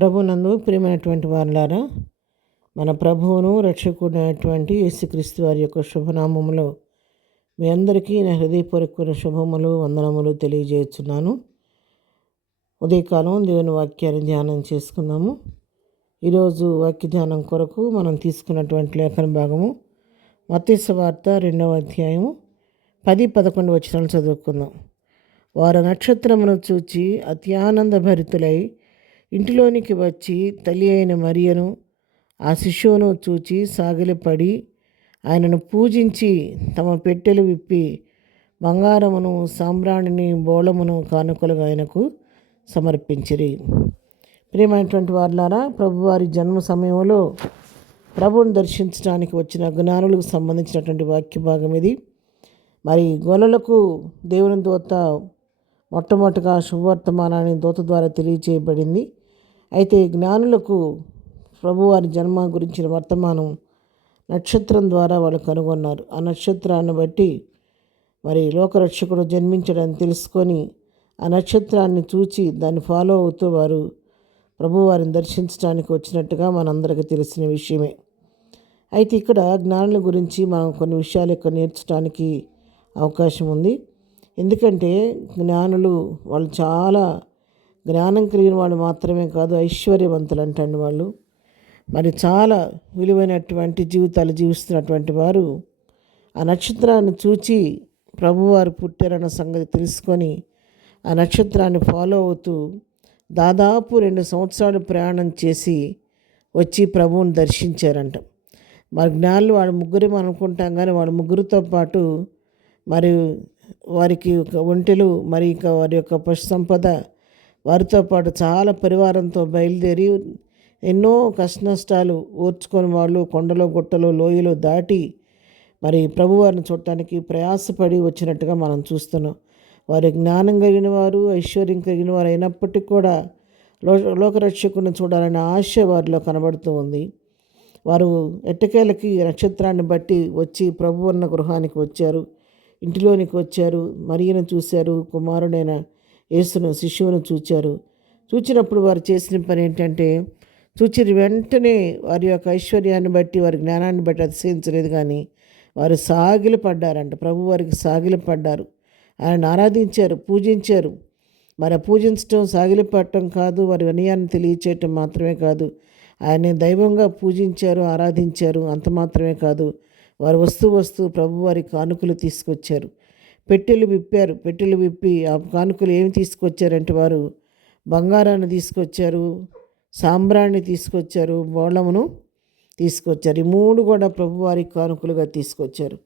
ప్రభునందు ప్రియమైనటువంటి వారులారా, మన ప్రభువును రక్షకుడైనటువంటి యేసుక్రీస్తు వారి యొక్క శుభనామములో మీ అందరికీ నా హృదయపూర్వక శుభములు వందనములు తెలియజేస్తున్నాను. ఉదయకాలం దేవుని వాక్యాన్ని ధ్యానం చేసుకుందాము. ఈరోజు వాక్య ధ్యానం కొరకు మనం తీసుకున్నటువంటి లేఖన భాగము మత్తయి సువార్త 2వ అధ్యాయము 10-11 వచనాలు చదువుకుందాం. వారు నక్షత్రమును చూచి అతి ఆనందభరితులై ఇంటిలోనికి వచ్చి తల్లి అయిన మరియను ఆ శిశువును చూచి సాగిలపడి ఆయనను పూజించి తమ పెట్టెలు విప్పి బంగారమును సాంబ్రాణిని బోళమును కానుకలుగా ఆయనకు సమర్పించిరి. ప్రియమైనటువంటి వారులారా, ప్రభువారి జన్మ సమయంలో ప్రభువుని దర్శించడానికి వచ్చిన జ్ఞానులకు సంబంధించినటువంటి వాక్య భాగం ఇది. మరి గొల్లలకు దేవుని దూత మొట్టమొదటిగా శుభవర్తమానాన్ని దూత ద్వారా తెలియచేయబడింది. అయితే జ్ఞానులకు ప్రభువారి జన్మ గురించిన వర్తమానం నక్షత్రం ద్వారా వాళ్ళు కనుగొన్నారు. ఆ నక్షత్రాన్ని బట్టి మరి లోకరక్షకుడు జన్మించడాన్ని తెలుసుకొని ఆ నక్షత్రాన్ని చూచి దాన్ని ఫాలో అవుతూ వారు ప్రభువారిని దర్శించడానికి వచ్చినట్టుగా మనందరికీ తెలిసిన విషయమే. అయితే ఇక్కడ జ్ఞానుల గురించి మనం కొన్ని విషయాలు ఇక్కడ నేర్చడానికి అవకాశం ఉంది. ఎందుకంటే జ్ఞానులు వాళ్ళు చాలా జ్ఞానం కలిగిన వాళ్ళు మాత్రమే కాదు, ఐశ్వర్యవంతులు అంటండి వాళ్ళు. మరి చాలా విలువైనటువంటి జీవితాలు జీవిస్తున్నటువంటి వారు ఆ నక్షత్రాన్ని చూచి ప్రభువారు పుట్టారన్న సంగతి తెలుసుకొని ఆ నక్షత్రాన్ని ఫాలో అవుతూ దాదాపు 2 సంవత్సరాలు ప్రయాణం చేసి వచ్చి ప్రభువుని దర్శించారంట. మరి జ్ఞానులు వాళ్ళ ముగ్గురే అనుకుంటాం, కానీ వాళ్ళ ముగ్గురితో పాటు మరి వారికి ఒంటెలు, మరి ఇంకా వారి యొక్క పశు సంపద, వారితో పాటు చాలా పరివారంతో బయలుదేరి ఎన్నో కష్టనష్టాలు ఓర్చుకొని వాళ్ళు కొండలో గుట్టలో లోయలో దాటి మరి ప్రభువారిని చూడటానికి ప్రయాసపడి వచ్చినట్టుగా మనం చూస్తున్నాం. వారి జ్ఞానం కలిగిన వారు, ఐశ్వర్యం కలిగిన వారు అయినప్పటికీ కూడా లోకరక్షకుని చూడాలనే ఆశ వారిలో కనబడుతూ ఉంది. వారు ఎట్టకేలకి నక్షత్రాన్ని బట్టి వచ్చి ప్రభువన్న గృహానికి వచ్చారు, ఇంటిలోనికి వచ్చారు, మరియను చూశారు, కుమారుడైన యేసును శిశువును చూచారు. చూచినప్పుడు వారు చేసిన పని ఏంటంటే, చూచిన వెంటనే వారి యొక్క ఐశ్వర్యాన్ని బట్టి వారి జ్ఞానాన్ని బట్టి అతిశయించలేదు, కానీ వారు సాగిలపడ్డారంట. ప్రభు వారికి సాగిలపడ్డారు, ఆయన ఆరాధించారు, పూజించారు. మరి ఆ పూజించడం సాగిలపడటం కాదు, వారి వినయాన్ని తెలియచేయటం మాత్రమే కాదు, ఆయన్ని దైవంగా పూజించారు, ఆరాధించారు. అంత మాత్రమే కాదు, వారు వస్తూ ప్రభువారి కానుకలు తీసుకొచ్చారు. పెట్టెలు విప్పారు. పెట్టెలు విప్పి ఆ కానుకలు ఏమి తీసుకొచ్చారంటే వారు బంగారాన్ని తీసుకొచ్చారు, సాంబ్రాన్ని తీసుకొచ్చారు, బోళమును తీసుకొచ్చారు. ఈ 3 కూడా ప్రభువారి కానుకలుగా తీసుకొచ్చారు.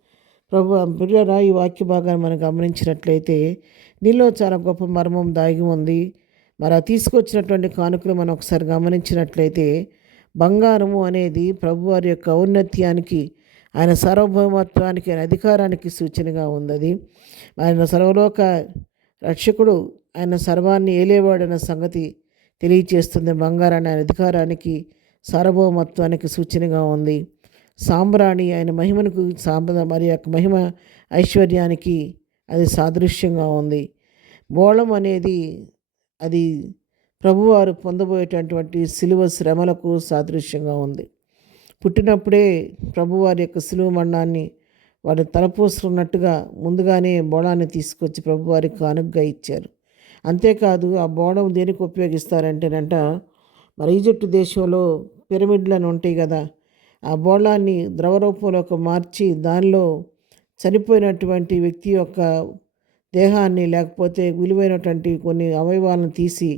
ప్రియులారా, ఈ వాక్య భాగాన్ని మనం గమనించినట్లయితే దీనిలో చాలా గొప్ప మర్మం దాగి ఉంది. మరి ఆ తీసుకొచ్చినటువంటి కానుకలు మనం ఒకసారి గమనించినట్లయితే బంగారము అనేది ప్రభువారి యొక్క ఔన్నత్యానికి, ఆయన సార్వభౌమత్వానికి, ఆయన అధికారానికి సూచనగా ఉంది. ఆయన సర్వలోక రక్షకుడు, ఆయన సర్వాన్ని ఏలేవాడన్న సంగతి తెలియచేస్తుంది. బంగారాన్ని ఆయన అధికారానికి, సార్వభౌమత్వానికి సూచనగా ఉంది. సాంబ్రాణి ఆయన మహిమకు, మరి యొక్క మహిమ ఐశ్వర్యానికి అది సాదృశ్యంగా ఉంది. బోళం అనేది అది ప్రభువారు పొందబోయేటటువంటి సిలువ శ్రమలకు సాదృశ్యంగా ఉంది. పుట్టినప్పుడే ప్రభువారి యొక్క సిలువ మరణాన్ని వారు తలపోసుకున్నట్టుగా ముందుగానే బోళాన్ని తీసుకొచ్చి ప్రభువారికి కానుకగా ఇచ్చారు. అంతేకాదు, ఆ బోళం దేనికి ఉపయోగిస్తారంటేనంట, మరి ఈజిప్టు దేశంలో పిరమిడ్లను ఉంటాయి కదా, ఆ బోళాన్ని ద్రవరూపంలోకి మార్చి దానిలో చనిపోయినటువంటి వ్యక్తి యొక్క దేహాన్ని లేకపోతే విలువైనటువంటి కొన్ని అవయవాలను తీసి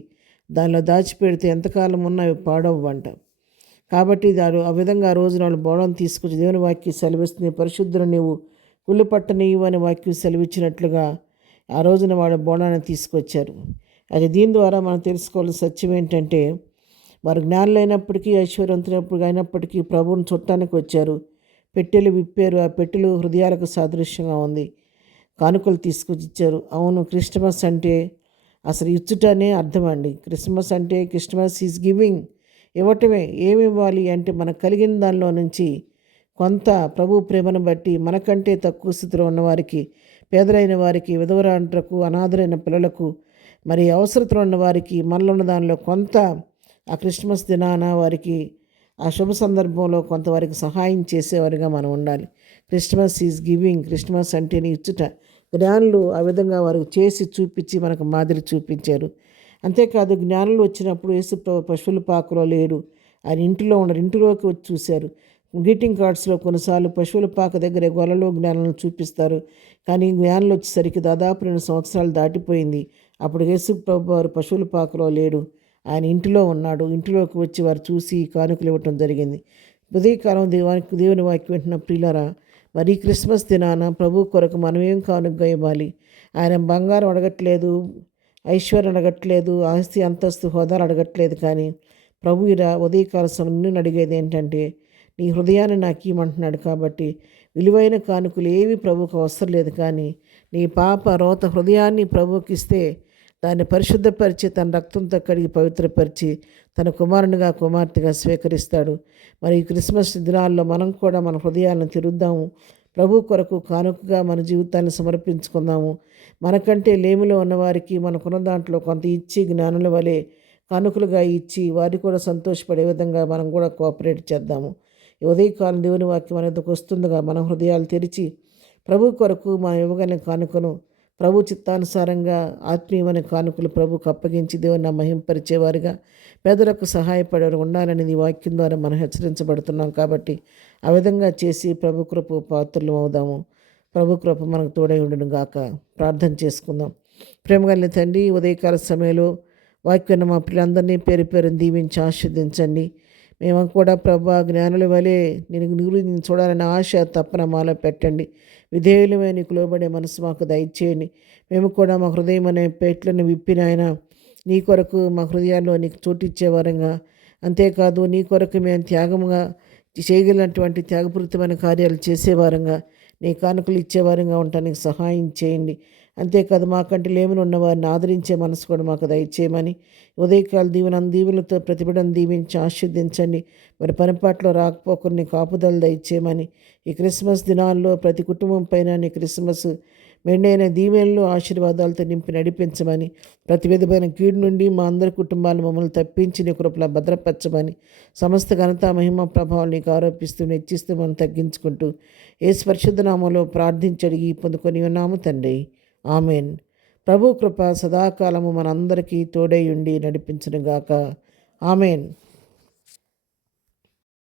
దానిలో దాచిపెడితే ఎంతకాలం ఉన్నా అవి పాడవ్వంట. కాబట్టి ఆ విధంగా ఆ రోజున వాళ్ళు బోళం తీసుకొచ్చి దేవుని వాక్యం సెలవిస్తుంది, పరిశుద్ధులు నీవు కుళ్ళు పట్టనీయు అని వాక్యం సెలవిచ్చినట్లుగా ఆ రోజున వాళ్ళ బోళాన్ని తీసుకొచ్చారు. అది దీని ద్వారా మనం తెలుసుకోవాల్సిన సత్యం ఏంటంటే, వారు జ్ఞానులైనప్పటికీ ఐశ్వర్యవంతులైనప్పుడు అయినప్పటికీ ప్రభువుని చుట్టానికి వచ్చారు. పెట్టెలు విప్పారు. ఆ పెట్టెలు హృదయాలకు సాదృశ్యంగా ఉంది. కానుకలు తీసుకొచ్చి ఇచ్చారు. అవును, క్రిస్మస్ అంటే అసలు ఇచ్చుటనే అర్థం అండి. క్రిస్మస్ ఈజ్ గివింగ్, ఇవ్వటమే. ఏమి ఇవ్వాలి అంటే మనకు కలిగిన దానిలో నుంచి కొంత ప్రభు ప్రేమను బట్టి మనకంటే తక్కువ స్థితిలో ఉన్నవారికి, పేదలైన వారికి, విధవరాండ్రకు, అనాథలైన పిల్లలకు, మరి అవసరతలు ఉన్న వారికి మనలో ఉన్న దానిలో కొంత ఆ క్రిస్మస్ దినాన వారికి ఆ శుభ సందర్భంలో కొంతవరకు సహాయం చేసేవారిగా మనం ఉండాలి. Christmas is giving. క్రిస్మస్ అంటేనే ఇచ్చుట. జ్ఞానులు ఆ విధంగా వారు చేసి చూపించి మనకు మాదిరి చూపించారు. అంతేకాదు జ్ఞానులు వచ్చినప్పుడు యేసు పశువుల పాకలో లేడు, ఆయన ఇంటిలో ఉండరు, ఇంటిలోకి వచ్చి చూశారు. గ్రీటింగ్ కార్డ్స్లో కొన్నిసార్లు పశువుల పాక దగ్గర గొలలో జ్ఞానులను చూపిస్తారు. కానీ జ్ఞానులు వచ్చేసరికి దాదాపు 2 సంవత్సరాలు దాటిపోయింది. అప్పుడు యేసు ప్రభు వారు పశువుల పాకలో లేడు, ఆయన ఇంటిలో ఉన్నాడు. ఇంటిలోకి వచ్చి వారు చూసి కానుకలు ఇవ్వటం జరిగింది. ఉదయకాలం దేవుని వాక్యం వింటున్న ప్రియులారా, మరి క్రిస్మస్ దినాన ప్రభు కొరకు మనం ఏం కానుకగా ఇవ్వాలి? ఆయన బంగారం అడగట్లేదు, ఐశ్వర్యం అడగట్లేదు, ఆస్తి అంతస్తు హోదాలు అడగట్లేదు. కానీ ప్రభు ఉదయకాల సమయం అడిగేది ఏంటంటే, నీ హృదయాన్ని నాకు ఇవ్వమంటున్నాడు. కాబట్టి విలువైన కానుకలు ఏవి ప్రభువుకు అవసరం లేదు. కానీ నీ పాప రోత హృదయాన్ని ప్రభువుకి ఇస్తే దాన్ని పరిశుద్ధపరిచి తన రక్తంతో కడిగి పవిత్రపరిచి తన కుమారునిగా కుమార్తెగా స్వీకరిస్తాడు. మరి ఈ క్రిస్మస్ దినాల్లో మనం కూడా మన హృదయాలను తిరుద్దాము. ప్రభు కొరకు కానుకగా మన జీవితాన్ని సమర్పించుకుందాము. మనకంటే లేమిలో ఉన్నవారికి మనకున్న దాంట్లో కొంత ఇచ్చి జ్ఞానుల వలె కానుకలుగా ఇచ్చి వారికి కూడా సంతోషపడే విధంగా మనం కూడా కోఆపరేట్ చేద్దాము. ఈ ఉదయకాలం దేవుని వాక్యం అనేది వస్తుండగా మన హృదయాలు తెరిచి ప్రభు కొరకు మనం ఇవ్వగలిగిన కానుకను ప్రభు చిత్తానుసారంగా ఆత్మీయమైన కానుకలు ప్రభుకు అప్పగించి దేవుని మహింపరిచేవారుగా పేదలకు సహాయపడేవారు ఉండాలని ఈ వాక్యం ద్వారా మనం హెచ్చరించబడుతున్నాం. కాబట్టి ఆ విధంగా చేసి ప్రభు కృప పాత్రలు అవుదాము. ప్రభు కృప మనకు తోడై ఉండును గాక. ప్రార్థన చేసుకుందాం. ప్రేమగల తండ్రి, ఉదయకాల సమయంలో వాక్యాన్ని మా పిల్లలందరినీ పేరు పేరుని దీవించి ఆశీర్వదించండి. మేము కూడా ప్రభా జ్ఞానుల వలె నేను చూడాలనే ఆశ తప్పన మాలో పెట్టండి. విధేయులమే నీకు లోబడే మనసు మాకు దయచేయండి. మేము కూడా మా హృదయం అనే పేట్లను విప్పినాయన నీ కొరకు మా హృదయాల్లో నీకు చోటిచ్చేవారంగా, అంతేకాదు నీ కొరకు మేము త్యాగముగా చేయగలిగినటువంటి త్యాగపూరితమైన కార్యాలు చేసేవారంగా, నీ కానుకలు ఇచ్చేవారంగా ఉండటానికి సహాయం చేయండి. అంతేకాదు మాకంటే లేమని ఉన్నవారిని ఆదరించే మనసు కూడా మాకు దయచేయమని ఉదయకాల దీవులతో ప్రతిభటన దీవించి ఆశీర్దించండి. మరి పనిపాట్లో రాకపోకుండా కాపుదలు దయచేయమని ఈ క్రిస్మస్ దినాల్లో ప్రతి కుటుంబం పైన నీ క్రిస్మస్ మెండైన దీవెనలు ఆశీర్వాదాలతో నింపి నడిపించమని, ప్రతి విధమైన కీడు నుండి మా అందరి కుటుంబాలు మమ్మల్ని తప్పించి నీ కృపలో భద్రపరచమని, సమస్త ఘనత మహిమ ప్రభావం నీకు ఆరోపిస్తూ హెచ్చిస్తూ మనం తగ్గించుకుంటూ యేసు పరిశుద్ధ నామంలో ప్రార్థించి అడిగి పొందుకొని ఉన్నాము తండ్రి. ఆమెన్. ప్రభు కృప సదాకాలము మనందరికీ తోడై ఉండి నడిపించునుగాక. ఆమెన్.